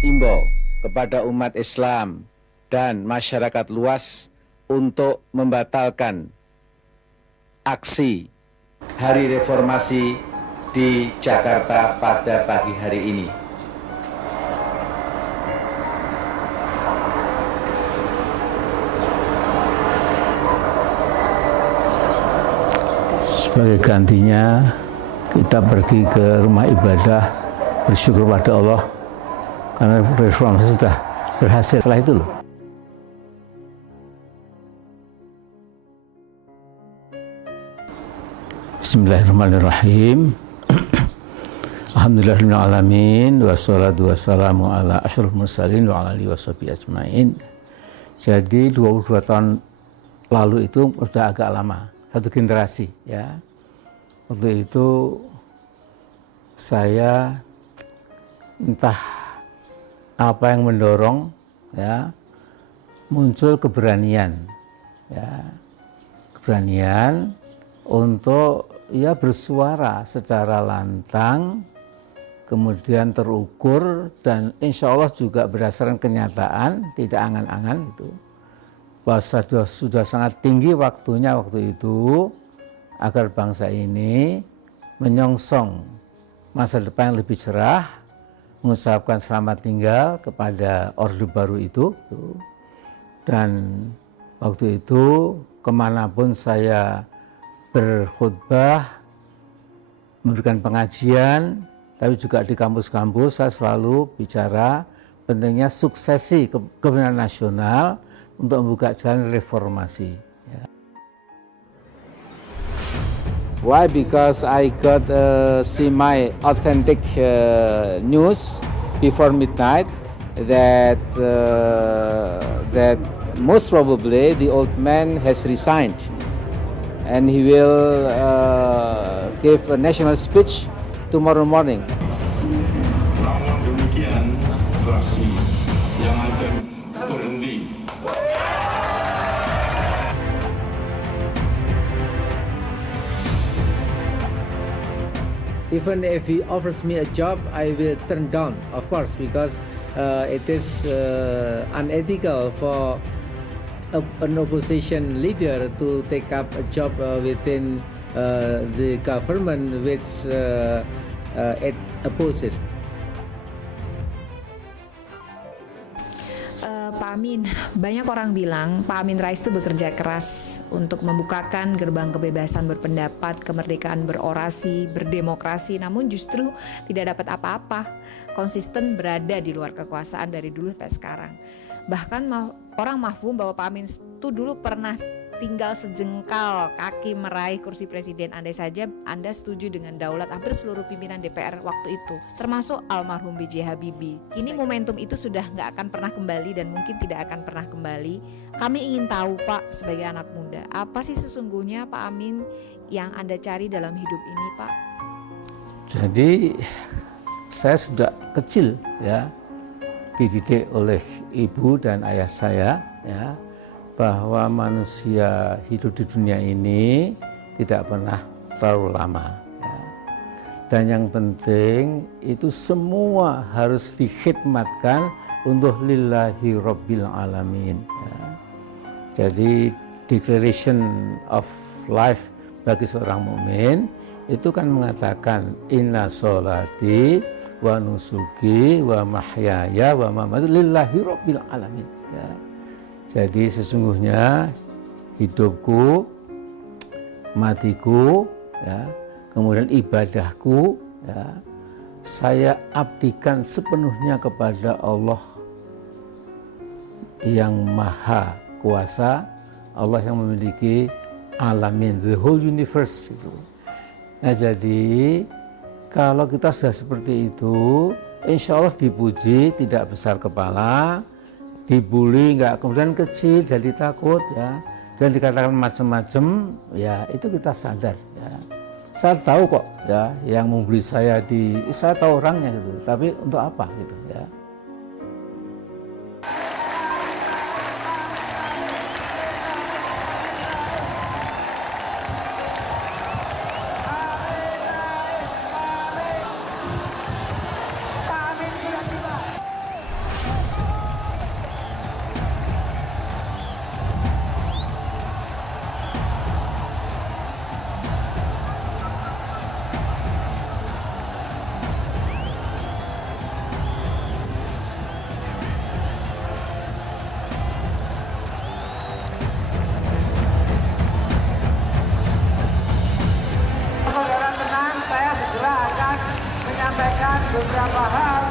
mengimbau kepada umat Islam dan masyarakat luas untuk membatalkan aksi Hari Reformasi di Jakarta pada pagi hari ini. Sebagai gantinya, kita pergi ke rumah ibadah, bersyukur pada Allah karena reformasi sudah berhasil setelah itu loh. Bismillahirrahmanirrahim. Alhamdulillahirrahmanirrahim. Wassalatu wassalamu ala asyrafil mursalin wa ala alihi washabihi ajmain. Jadi 22 tahun lalu itu sudah agak lama, satu generasi ya. Waktu itu saya entah apa yang mendorong ya, muncul keberanian ya, keberanian untuk ya bersuara secara lantang, kemudian terukur, dan insya Allah juga berdasarkan kenyataan, tidak angan-angan gitu, bahwa sudah sangat tinggi waktunya waktu itu agar bangsa ini menyongsong masa depan yang lebih cerah, mengucapkan selamat tinggal kepada Orde Baru itu. Dan waktu itu kemanapun saya berkhutbah, memberikan pengajian, tapi juga di kampus-kampus saya selalu bicara pentingnya suksesi kepemimpinan nasional untuk membuka jalan reformasi. Ya. Why? Because I got see my authentic news before midnight that that most probably the old man has resigned and he will give a national speech tomorrow morning. Namun demikian fraksi yang akan berhenti. Even if he offers me a job, I will turn down, of course, because it is unethical for an opposition leader to take up a job within the government which it opposes. Pak Amin, banyak orang bilang Pak Amin Rais itu bekerja keras untuk membukakan gerbang kebebasan berpendapat, kemerdekaan berorasi, berdemokrasi, namun justru tidak dapat apa-apa, konsisten berada di luar kekuasaan dari dulu sampai sekarang. Bahkan orang mahfum bahwa Pak Amin itu dulu pernah tinggal sejengkal kaki meraih kursi presiden. Andai saja Anda setuju dengan daulat hampir seluruh pimpinan DPR waktu itu, termasuk almarhum B.J. Habibie. Kini momentum itu sudah nggak akan pernah kembali dan mungkin tidak akan pernah kembali. Kami ingin tahu Pak, sebagai anak muda, apa sih sesungguhnya Pak Amin yang Anda cari dalam hidup ini Pak? Jadi saya sudah kecil ya, dididik oleh ibu dan ayah saya ya, bahwa manusia hidup di dunia ini tidak pernah terlalu lama ya. Dan yang penting itu semua harus dikhidmatkan untuk lillahi rabbil alamin ya. Jadi declaration of life bagi seorang mukmin itu kan mengatakan inna sholati wa nusuki wa mahyaya wa mamati lillahi rabbil alamin ya. Jadi sesungguhnya hidupku, matiku, ya, kemudian ibadahku, ya, saya abdikan sepenuhnya kepada Allah yang maha kuasa, Allah yang memiliki alamin, the whole universe itu. Nah jadi kalau kita sudah seperti itu, insya Allah dipuji, tidak besar kepala, dibully nggak kemudian kecil jadi takut ya, dan dikatakan macam-macam ya, itu kita sadar ya. Saya tahu kok ya yang membuli saya saya tahu orangnya gitu, tapi untuk apa gitu ya. menyampaikan beberapa hal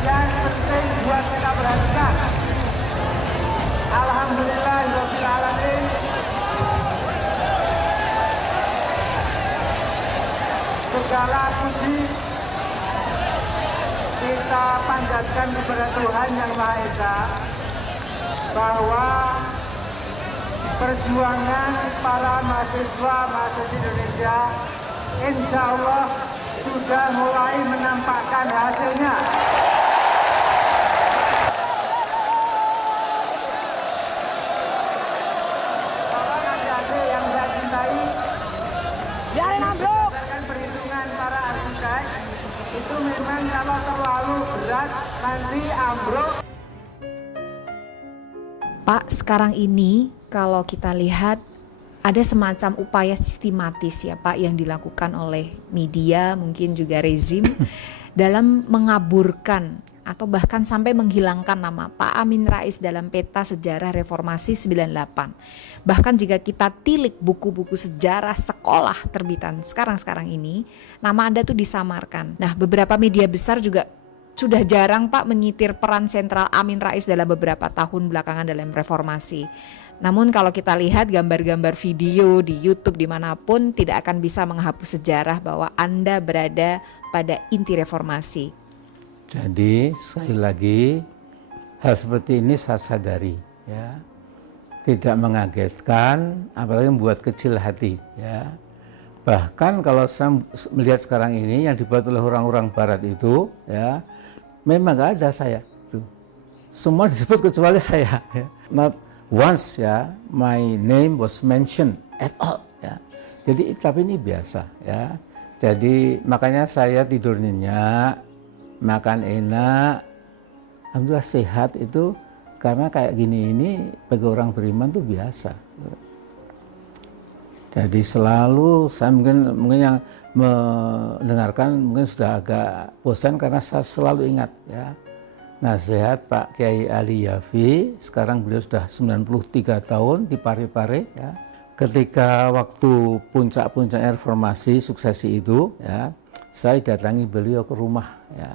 yang penting buat kita perhatikan. Alhamdulillahirabbil alamin. Segala puji kita panjatkan kepada Tuhan Yang Maha Esa bahwa perjuangan para mahasiswa Indonesia insya Allah sudah mulai menampakkan hasilnya. Tolong adik-adik yang saya cintai, biarin ambruk. Berdasarkan perhitungan para arsitek, itu memang kalau terlalu berat nanti ambruk. Pak, sekarang ini kalau kita lihat ada semacam upaya sistematis ya Pak yang dilakukan oleh media, mungkin juga rezim dalam mengaburkan atau bahkan sampai menghilangkan nama Pak Amin Rais dalam peta sejarah reformasi 98. Bahkan jika kita tilik buku-buku sejarah sekolah terbitan sekarang ini, nama Anda tuh disamarkan. Nah, beberapa media besar juga sudah jarang Pak menyitir peran sentral Amin Rais dalam beberapa tahun belakangan dalam reformasi. Namun kalau kita lihat gambar-gambar video di YouTube dimanapun tidak akan bisa menghapus sejarah bahwa Anda berada pada inti reformasi. Jadi sekali lagi hal seperti ini saya sadari ya, tidak mengagetkan, apalagi membuat kecil hati ya. Bahkan kalau saya melihat sekarang ini yang dibuat oleh orang-orang Barat itu ya, memang gak ada saya tuh. Semua disebut kecuali saya ya. Not once ya my name was mentioned at all ya. Jadi tapi ini biasa ya. Jadi makanya saya tidur nyenyak, makan enak, alhamdulillah sehat itu karena kayak gini ini bagi orang beriman tuh biasa. Jadi selalu saya mungkin yang mendengarkan mungkin sudah agak bosan karena saya selalu ingat ya nasihat Pak Kiai Ali Yafi, sekarang beliau sudah 93 tahun di Parepare ya. Ketika waktu puncak-puncaknya reformasi suksesi itu ya, saya datangi beliau ke rumah ya.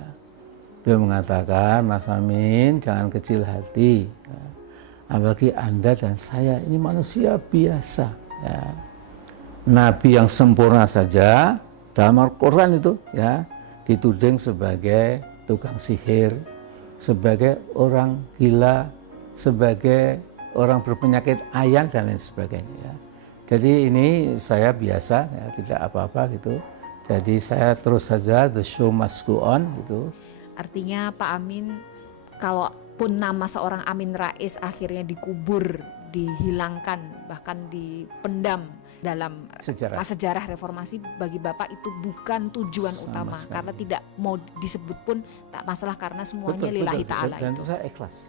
Beliau mengatakan, Mas Amin jangan kecil hati ya. Apalagi Anda dan saya ini manusia biasa ya. Nabi yang sempurna saja dalam Al-Quran itu ya dituding sebagai tukang sihir, sebagai orang gila, sebagai orang berpenyakit ayan dan lain sebagainya ya. Jadi ini saya biasa ya, tidak apa-apa gitu. Jadi saya terus saja the show must go on gitu. Artinya Pak Amin, kalaupun nama seorang Amin Rais akhirnya dikubur, dihilangkan, bahkan dipendam dalam sejarah reformasi, bagi Bapak itu bukan tujuan utama sekali. Karena tidak mau disebut pun tak masalah karena semuanya lillahi ta'ala dan itu. saya ikhlas.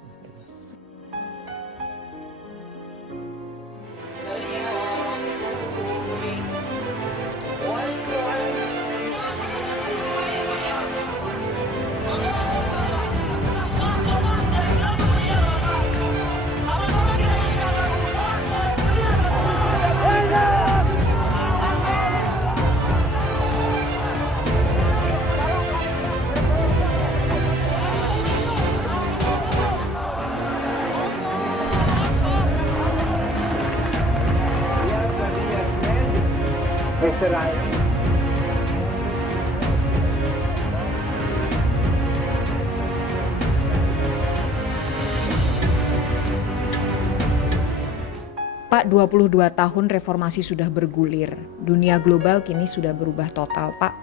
Pak, 22 tahun reformasi sudah bergulir. Dunia global kini sudah berubah total, Pak.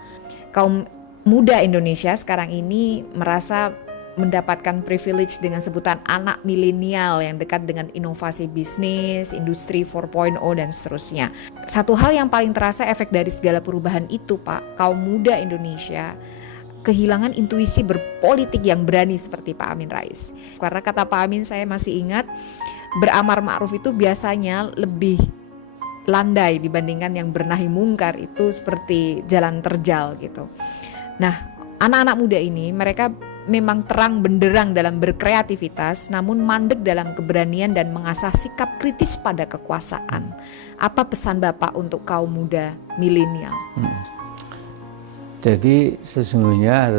Kaum muda Indonesia sekarang ini merasa mendapatkan privilege dengan sebutan anak milenial yang dekat dengan inovasi bisnis, industri 4.0 dan seterusnya. Satu hal yang paling terasa efek dari segala perubahan itu, Pak, kaum muda Indonesia kehilangan intuisi berpolitik yang berani seperti Pak Amin Rais. Karena kata Pak Amin, saya masih ingat, beramar ma'ruf itu biasanya lebih landai dibandingkan yang bernahi mungkar itu seperti jalan terjal gitu. Nah, anak-anak muda ini mereka memang terang benderang dalam berkreativitas, namun mandek dalam keberanian dan mengasah sikap kritis pada kekuasaan. Apa pesan Bapak untuk kaum muda milenial? Jadi sesungguhnya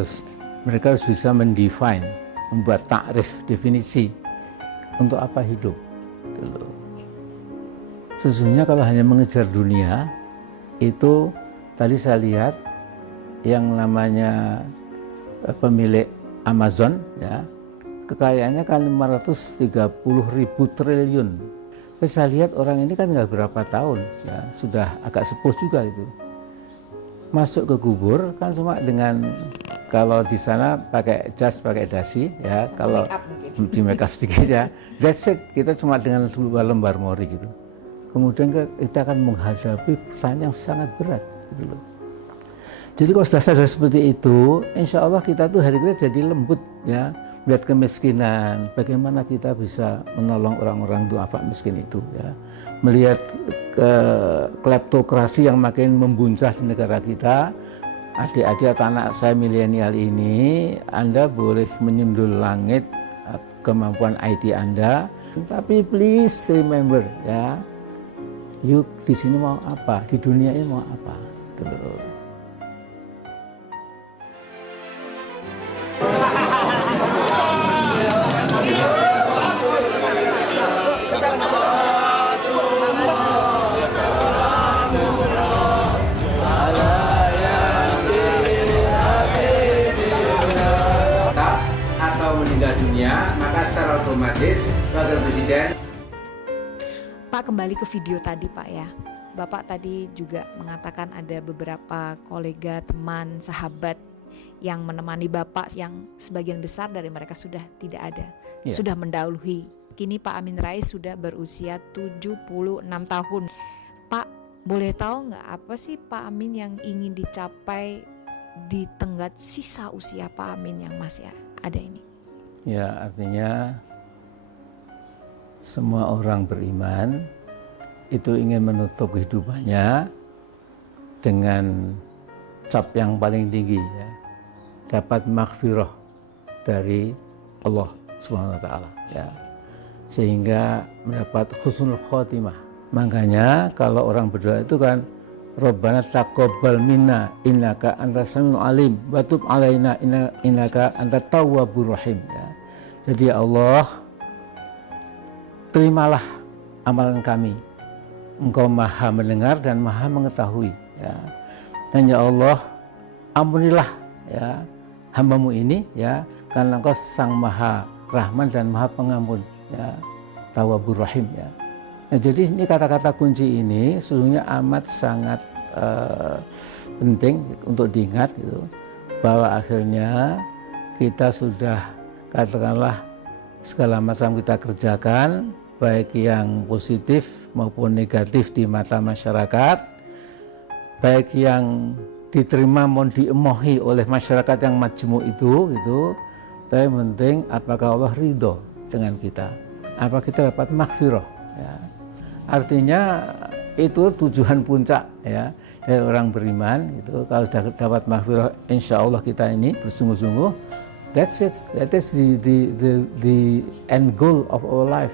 mereka harus bisa mendefine, membuat takrif, definisi untuk apa hidup. Sesungguhnya kalau hanya mengejar dunia, itu tadi saya lihat yang namanya pemilik Amazon, ya, kekayaannya kan 530.000 triliun. Tapi saya lihat orang ini kan nggak berapa tahun, ya, sudah agak sepuh juga itu. Masuk ke kubur kan cuma dengan, kalau di sana pakai jas, pakai dasi, ya, kalau di make up sedikit, ya, that's it. Kita cuma dengan 2 lembar mori gitu. Kemudian kita akan menghadapi pertanyaan yang sangat berat, gitu loh. Jadi kalau sudah sadar seperti itu, insya Allah kita tuh hari kita jadi lembut, ya, melihat kemiskinan, bagaimana kita bisa menolong orang-orang duafa miskin itu, ya. Melihat kleptokrasi yang makin membuncah di negara kita. Adik-adik atau anak saya milenial ini, Anda boleh menyundul langit kemampuan IT Anda, tapi please remember, ya, you di sini mau apa, di dunia ini mau apa, gitu. Atau meninggal dunia, maka secara otomatis Wakil Presiden. Pak, kembali ke video tadi Pak, ya. Bapak tadi juga mengatakan ada beberapa kolega, teman, sahabat yang menemani Bapak, yang sebagian besar dari mereka sudah tidak ada, sudah mendahului. Kini Pak Amin Rais sudah berusia 76 tahun. Pak, boleh tahu nggak apa sih Pak Amin yang ingin dicapai di tenggat sisa usia Pak Amin yang masih ada ini? Ya, artinya semua orang beriman itu ingin menutup kehidupannya dengan cap yang paling tinggi, ya, dapat maghfirah dari Allah Subhanahu wa taala, ya, sehingga mendapat husnul khotimah. Makanya kalau orang berdoa itu kan, Rabbana taqabbal minna innaka antas samiul alim wa tub alaina innaka antat tawwabur rahim, ya. Jadi ya Allah, terimalah amalan kami. Engkau maha mendengar dan maha mengetahui, ya. Dan ya Allah, ampunilah, ya, hamba-Mu ini, ya, karena Engkau sang maha rahman dan maha pengampun, ya, tawwabur rahim, ya. Nah, jadi ini kata-kata kunci ini sesungguhnya amat sangat penting untuk diingat, gitu, bahwa akhirnya kita sudah, katakanlah, segala macam kita kerjakan, baik yang positif maupun negatif di mata masyarakat, baik yang diterima maupun diemohi oleh masyarakat yang majmuk itu, gitu. Tapi penting apakah Allah ridho dengan kita, apa kita dapat maghfirah, ya. Artinya itu tujuan puncak, ya, dari orang beriman itu. Kalau sudah dapat maghfirah, insya Allah kita ini bersungguh-sungguh. That's it. That is the end goal of our life.